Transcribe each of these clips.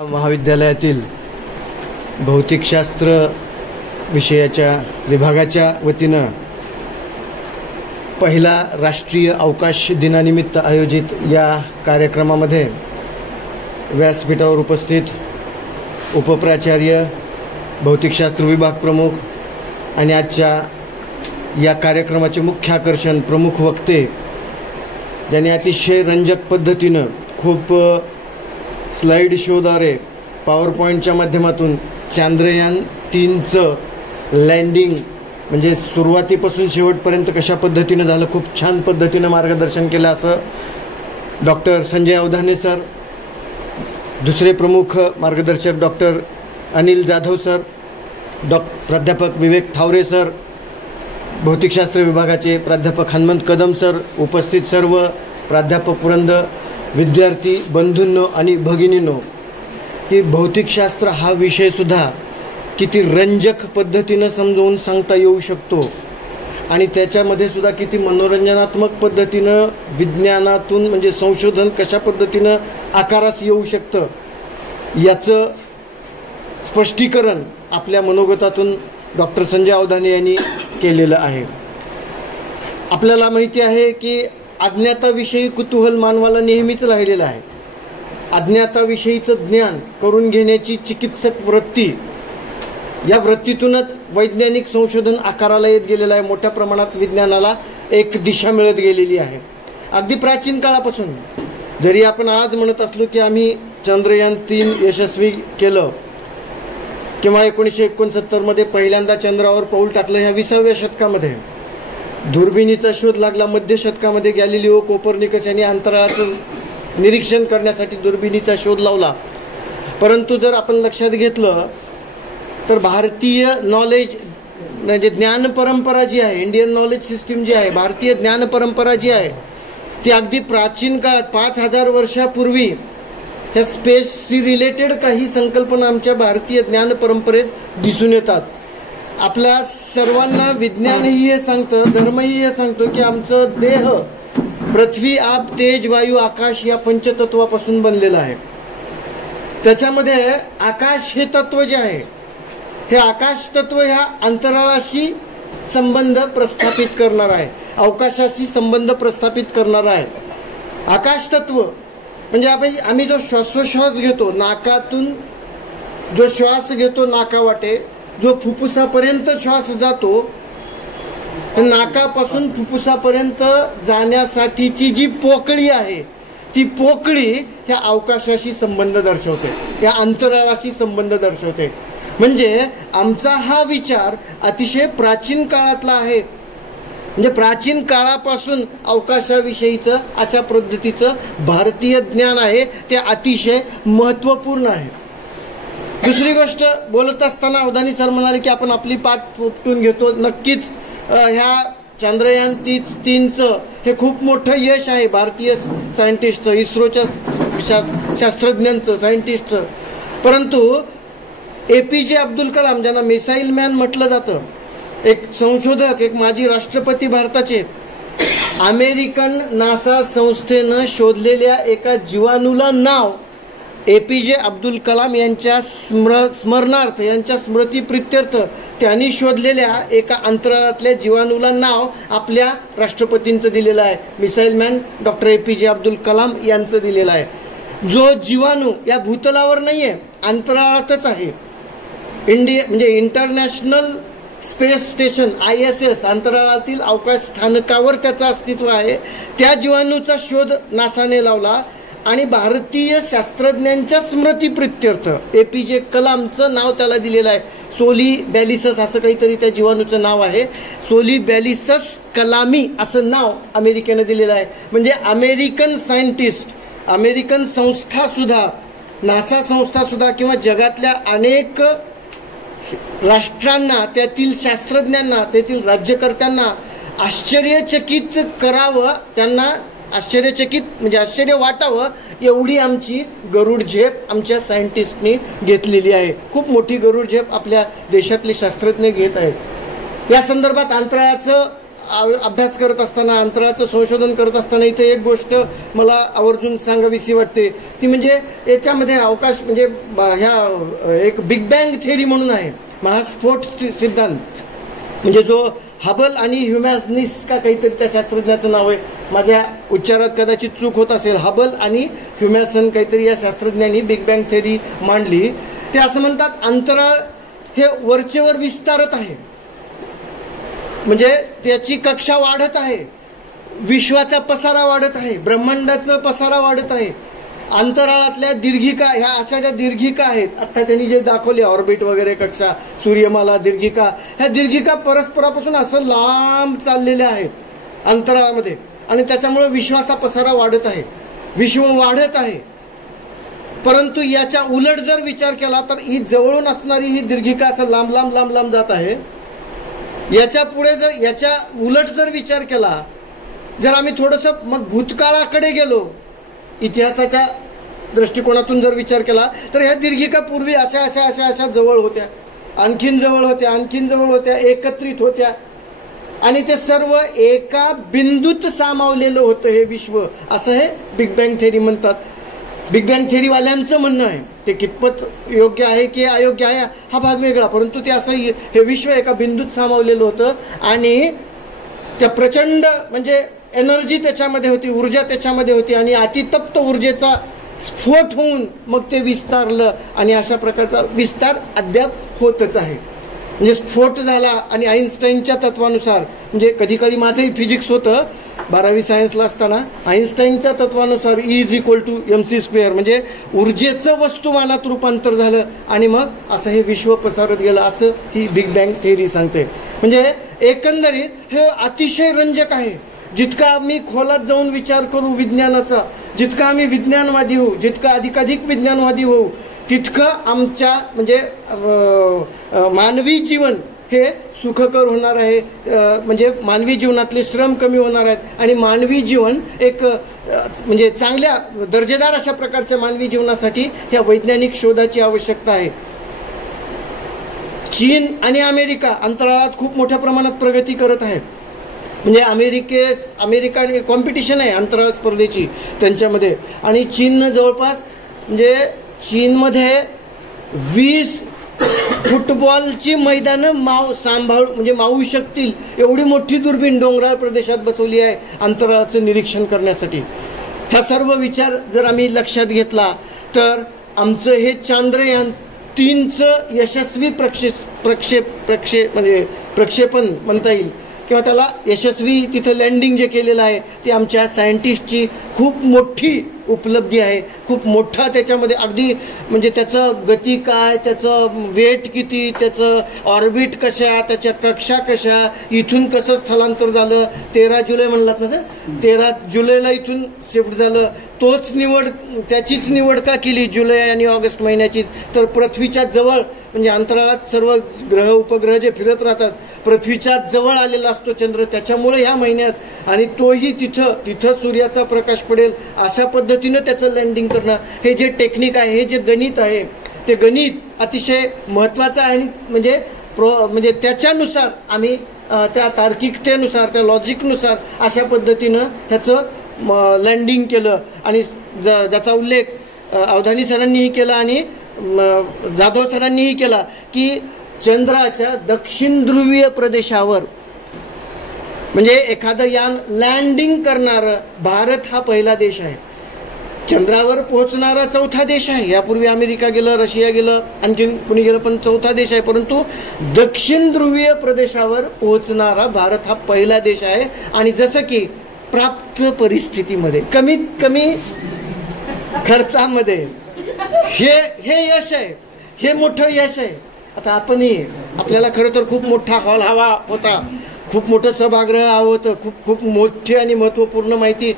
महाविद्यालयातील भौतिकशास्त्र विषयाच्या विभागाच्या वतीनं पहिला राष्ट्रीय अवकाश दिनानिमित्त आयोजित या कार्यक्रमामध्ये व्यासपीठावर उपस्थित उपप्राचार्य, भौतिकशास्त्र विभाग प्रमुख आणि आजच्या या कार्यक्रमाचे मुख्य आकर्षण प्रमुख वक्ते, ज्यांनी अतिशय रंजक पद्धतीनं खूप स्लाइड शोद्वारे पॉवर पॉईंटच्या माध्यमातून चांद्रयान 3चं लँडिंग म्हणजे सुरुवातीपासून शेवटपर्यंत कशा पद्धतीनं झालं, खूप छान पद्धतीनं मार्गदर्शन केलं असं डॉक्टर संजय अवधाने सर, दुसरे प्रमुख मार्गदर्शक डॉक्टर अनिल जाधव सर, प्राध्यापक विवेक ठावरे सर, भौतिकशास्त्र विभागाचे प्राध्यापक हनुमंत कदम सर, उपस्थित सर्व प्राध्यापक वृंद, विद्यार्थी बंधूंनो आणि भगिनींनो, की भौतिकशास्त्र हा विषयसुद्धा किती रंजक पद्धतीनं समजावून सांगता येऊ शकतो आणि त्याच्यामध्ये सुद्धा किती मनोरंजनात्मक पद्धतीनं विज्ञानातून म्हणजे संशोधन कशा पद्धतीनं आकारास येऊ शकतं याचं स्पष्टीकरण आपल्या मनोगतातून डॉक्टर संजय अवधाने यांनी केलेलं आहे. आपल्याला माहिती आहे की अज्ञाताविषयी कुतूहल मानवाला नेहमीच राहिलेलं आहे. अज्ञाताविषयीचं ज्ञान करून घेण्याची चिकित्सक वृत्ती, या वृत्तीतूनच वैज्ञानिक संशोधन आकाराला येत गेलेलं आहे. मोठ्या प्रमाणात विज्ञानाला एक दिशा मिळत गेलेली आहे. अगदी प्राचीन काळापासून जरी आपण आज म्हणत असलो की आम्ही चंद्रयान 3 यशस्वी केलं किंवा 1969 पहिल्यांदा चंद्रावर पाऊल टाकलं, ह्या 20व्या शतकामध्ये दुर्बिणीचा शोध लागला. मध्य शतकामध्ये गॅलिलिओ कोपर्निकस यांनी अंतराळाचं निरीक्षण करण्यासाठी दुर्बिणीचा शोध लावला. परंतु जर आपण लक्षात घेतलं तर भारतीय नॉलेज म्हणजे ज्ञान परंपरा जी आहे, इंडियन नॉलेज सिस्टीम जी आहे, भारतीय ज्ञान परंपरा जी आहे, ती अगदी प्राचीन काळात 5000 वर्षापूर्वी ह्या स्पेसशी रिलेटेड काही संकल्पना आमच्या भारतीय ज्ञान परंपरेत दिसून येतात. आपल्या सर्वांना विज्ञानही हे सांगतं, धर्मही हे सांगतो की आमचं देह पृथ्वी, आप, तेज, वायू, आकाश या पंचतत्वापासून बनलेलं आहे. त्याच्यामध्ये आकाश हे तत्व जे आहे, हे आकाश तत्व ह्या अंतराळाशी संबंध प्रस्थापित करणार आहे, अवकाशाशी संबंध प्रस्थापित करणार आहे. आकाश तत्व म्हणजे आम्ही जो श्वासोश्वास घेतो, नाकातून जो श्वास घेतो नाकावाटे, जो फुफ्फुसापर्यंत श्वास जातो, नाकापासून फुफ्फुसापर्यंत जाण्यासाठीची जी पोकळी आहे, ती पोकळी ह्या अवकाशाशी संबंध दर्शवते, या अंतराळाशी संबंध दर्शवते. म्हणजे आमचा हा विचार अतिशय प्राचीन काळातला आहे. म्हणजे प्राचीन काळापासून अवकाशाविषयीचं अशा पद्धतीचं भारतीय ज्ञान आहे, ते अतिशय महत्त्वपूर्ण आहे. दुसरी गोष्ट बोलत असताना अवधानी सर म्हणाले की आपण आपली पाठ उपटून घेतो. नक्कीच ह्या चंद्रयान 3चं हे खूप मोठं यश आहे भारतीय सायंटिस्टचं, इस्रोच्या शास्त्रज्ञांचं, सायंटिस्टचं. परंतु APJ अब्दुल कलाम, ज्यांना मिसाईल मॅन म्हटलं जातं, एक संशोधक, एक माजी राष्ट्रपती भारताचे, अमेरिकन नासा संस्थेनं शोधलेल्या एका जीवाणूला नाव APJ अब्दुल कलाम यांच्या स्मरणार्थ, यांच्या स्मृतीप्रित्यर्थ त्यांनी शोधलेल्या एका अंतराळातल्या जीवाणूला नाव आपल्या राष्ट्रपतींचं दिलेलं आहे. Missile man doctor APJ Abdul Kalam यांचं दिलेलं आहे. जो जीवाणू या भूतलावर नाही आहे, अंतराळातच आहे. म्हणजे इंटरनॅशनल स्पेस स्टेशन ISS, अंतराळातील अवकाश स्थानकावर त्याचं अस्तित्व आहे. त्या जीवाणूचा शोध नासाने लावला आणि भारतीय शास्त्रज्ञांच्या स्मृतीप्रित्यर्थ APJ कलामचं नाव त्याला दिलेलं आहे. सोलिबॅलिसस असं काहीतरी त्या जीवाणूचं नाव आहे. सोलिबॅलिसस कलामी असं नाव अमेरिकेनं दिलेलं आहे. म्हणजे अमेरिकन सायंटिस्ट, अमेरिकन संस्थासुद्धा, नासा संस्थासुद्धा किंवा जगातल्या अनेक राष्ट्रांना, त्यातील शास्त्रज्ञांना, त्यातील राज्यकर्त्यांना आश्चर्यचकित करावं, त्यांना आश्चर्यचकित म्हणजे आश्चर्य वाटावं एवढी आमची गरुड झेप आमच्या सायंटिस्टनी घेतलेली आहे. खूप मोठी गरुड झेप आपल्या देशातले शास्त्रज्ञ घेत आहेत. या संदर्भात अंतराळाचं अभ्यास करत असताना, अंतराळाचं संशोधन करत असताना इथे एक गोष्ट मला आवर्जून सांगावीशी वाटते, ती म्हणजे याच्यामध्ये अवकाश म्हणजे ह्या एक बिग बँग थेअरी म्हणून आहे, महास्फोट सिद्धांत, म्हणजे जो हबल आणि ह्युमॅनिस का काहीतरी त्या शास्त्रज्ञाचं नाव आहे, माझ्या उच्चारात कदाचित चूक होत असेल, हबल आणि ह्युमॅसन काहीतरी या शास्त्रज्ञांनी बिग बँग थेअरी मांडली. ते असं म्हणतात अंतराळ हे वरचेवर विस्तारत आहे, म्हणजे त्याची कक्षा वाढत आहे, विश्वाचा पसारा वाढत आहे, ब्रह्मांडाचा पसारा वाढत आहे. अंतराळातल्या दीर्घिका, ह्या अशा ज्या दीर्घिका आहेत, आता त्यांनी जे दाखवले ऑर्बिट वगैरे कक्षा, सूर्यमाला, दीर्घिका, ह्या दीर्घिका परस्परापासून असं लांब चाललेल्या आहेत अंतराळामध्ये, आणि त्याच्यामुळे विश्वाचा पसारा वाढत आहे, विश्व वाढत आहे. परंतु याच्या उलट जर विचार केला तर ही जवळून असणारी ही दीर्घिका असं लांब लांब लांब लांब जात आहे. याच्या पुढे जर याच्या उलट जर विचार केला, जर आम्ही थोडंसं मग भूतकाळाकडे गेलो, इतिहासाच्या दृष्टिकोनातून जर विचार केला, तर ह्या दीर्घिका पूर्वी अशा अशा अशा अशा जवळ होत्या, आणखीन जवळ होत्या, आणखीन जवळ होत्या, एकत्रित होत्या, आणि ते सर्व एका बिंदूत सामावलेलं होतं हे विश्व, असं हे बिग बँग थेअरी म्हणतात. बिग बँग थेअरीवाल्यांचं म्हणणं आहे. ते कितपत योग्य आहे की अयोग्य आहे हा भाग वेगळा, परंतु ते असं हे विश्व एका बिंदूत सामावलेलं होतं, आणि त्या प्रचंड म्हणजे एनर्जी त्याच्यामध्ये होती, ऊर्जा त्याच्यामध्ये होती, आणि अतितप्त ऊर्जेचा स्फोट होऊन मग ते विस्तारलं, आणि अशा प्रकारचा विस्तार अद्याप होतच आहे. म्हणजे स्फोट झाला, आणि आईन्स्टाईनच्या तत्वानुसार, म्हणजे कधी कधी माझंही फिजिक्स होतं 12वी सायन्सला असताना, आईन्स्टाईनच्या तत्वानुसार E=mc², म्हणजे ऊर्जेचं वस्तुमानात रूपांतर झालं, आणि मग असं हे विश्व पसरत गेलं, असं ही बिग बँग थेअरी सांगते. म्हणजे एकंदरीत हे अतिशय रंजक आहे. जितका आम्ही खोलात जाऊन विचार करू विज्ञानाचा, जितका आम्ही विज्ञानवादी होऊ, जितका अधिकाधिक विज्ञानवादी होऊ, तितकं आमच्या म्हणजे मानवी जीवन हे सुखकर होणार आहे. म्हणजे मानवी जीवनातले श्रम कमी होणार आहेत, आणि मानवी जीवन एक म्हणजे चांगल्या दर्जेदार अशा प्रकारच्या मानवी जीवनासाठी ह्या वैज्ञानिक शोधाची आवश्यकता आहे. चीन आणि अमेरिका अंतराळात खूप मोठ्या प्रमाणात प्रगती करत आहेत. म्हणजे अमेरिका कॉम्पिटिशन आहे अंतराळ स्पर्धेची त्यांच्यामध्ये, आणि चीननं जवळपास म्हणजे चीनमध्ये 20 फुटबॉलची मैदानं मावू शकतील एवढी मोठी दुर्बीण डोंगराळ प्रदेशात बसवली आहे अंतराळाचं निरीक्षण करण्यासाठी. हा सर्व विचार जर आम्ही लक्षात घेतला तर आमचं हे चांद्रयान 3चं यशस्वी प्रक्षेपण म्हणता येईल, किंवा त्याला यशस्वी तिथं लँडिंग जे केलेलं आहे ते आमच्या सायंटिस्टची खूप मोठी उपलब्धी आहे. खूप मोठा त्याच्यामध्ये अगदी म्हणजे त्याचं गती काय, त्याचं वेट किती, त्याचं ऑर्बिट कशा, त्याच्या कक्षा कशा, इथून कसं स्थलांतर झालं, 13 जुलै म्हणलात ना सर, 13 जुलैला इथून शिफ्ट झालं, त्याचीच निवड का केली जुलै आणि ऑगस्ट महिन्याची, तर पृथ्वीच्या जवळ म्हणजे अंतराळात सर्व ग्रह उपग्रह जे फिरत राहतात, पृथ्वीच्या जवळ आलेला असतो चंद्र, त्याच्यामुळे ह्या महिन्यात, आणि तोही तिथं सूर्याचा प्रकाश पडेल अशा पद्धतीनं त्याचं लँडिंग करणं, हे जे टेक्निक आहे, हे जे गणित आहे, ते गणित अतिशय महत्त्वाचं आहे. म्हणजे त्याच्यानुसार आम्ही त्या तार्किकतेनुसार, त्या लॉजिकनुसार अशा पद्धतीनं ह्याचं लँडिंग केलं, आणि ज्याचा उल्लेख अवधानी सरांनीही केला आणि जाधव सरांनीही केला की चंद्राच्या दक्षिण ध्रुवीय प्रदेशावर म्हणजे एखादं यान लँडिंग करणारं भारत हा पहिला देश आहे. चंद्रावर पोहोचणारा चौथा देश आहे. यापूर्वी अमेरिका गेलं, रशिया गेलं, आणखीन कुणी गेलं, पण चौथा देश आहे. परंतु दक्षिण ध्रुवीय प्रदेशावर पोहोचणारा भारत हा पहिला देश आहे. आणि जसं की प्राप्त परिस्थितीमध्ये कमीत कमी खर्चामध्ये हे यश आहे, हे मोठं यश आहे. आता आपल्याला खरं तर खूप मोठा हॉल हवा होता, खूप मोठं सभागृह हवं होतं, खूप मोठी आणि महत्त्वपूर्ण माहिती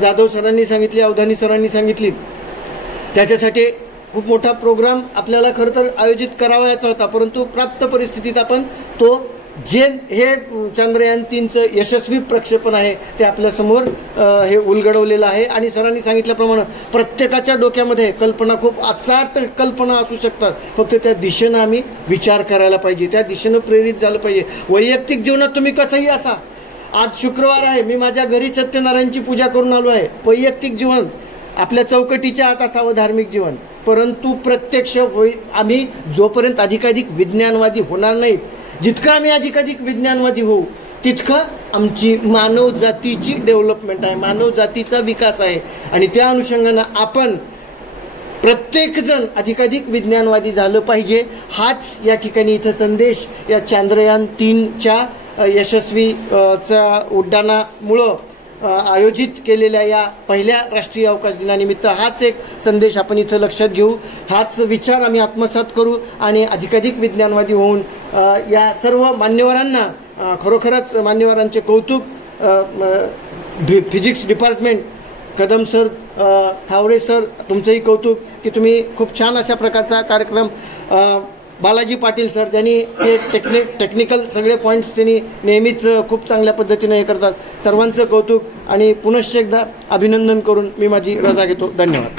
जाधव सरांनी सांगितली, अवधानी सरांनी सांगितली. त्याच्यासाठी खूप मोठा प्रोग्राम आपल्याला खरं तर आयोजित करावायचा होता. परंतु प्राप्त परिस्थितीत आपण तो हे चंद्रयान 3चं यशस्वी प्रक्षेपण आहे ते आपल्यासमोर हे उलगडवलेलं आहे. आणि सरांनी सांगितल्याप्रमाणे प्रत्येकाच्या डोक्यामध्ये कल्पना, खूप अचाट कल्पना असू शकतात, फक्त त्या दिशेनं आम्ही विचार करायला पाहिजे, त्या दिशेनं प्रेरित झालं पाहिजे. वैयक्तिक जीवनात तुम्ही कसंही असा, आज शुक्रवार आहे, मी माझ्या घरी सत्यनारायणची पूजा करून आलो आहे. वैयक्तिक जीवन आपल्या चौकटीच्या आत असावं धार्मिक जीवन, परंतु प्रत्यक्ष आम्ही जोपर्यंत अधिकाधिक विज्ञानवादी होणार नाहीत, जितकं आम्ही अधिकाधिक विज्ञानवादी होऊ तितकं आमची मानव जातीची डेव्हलपमेंट आहे, मानव जातीचा विकास आहे. आणि त्या अनुषंगानं आपण प्रत्येकजण अधिकाधिक विज्ञानवादी झालं पाहिजे. हाच या ठिकाणी इथं संदेश या चांद्रयान 3च्या यशस्वी उड्डाणामुळं आयोजित केलेल्या या पहिल्या राष्ट्रीय अवकाश दिनानिमित्त हाच एक संदेश आपण इथं लक्षात घेऊ, हाच विचार आम्ही आत्मसात करू आणि अधिकाधिक विज्ञानवादी होऊन या सर्व मान्यवरांना खरोखरच मान्यवरांचे कौतुक. Physics department Kadam sir, Thaware sir, तुमचंही कौतुक की तुम्ही खूप छान अशा प्रकारचा कार्यक्रम. बालाजी पाटील सर, ज्यांनी हे टेक्निकल सगळे पॉईंट्स त्यांनी नेहमीच खूप चांगल्या पद्धतीने हे करतात. सर्वांचं कौतुक आणि पुनश्च एकदा अभिनंदन करून मी माझी रजा घेतो. धन्यवाद.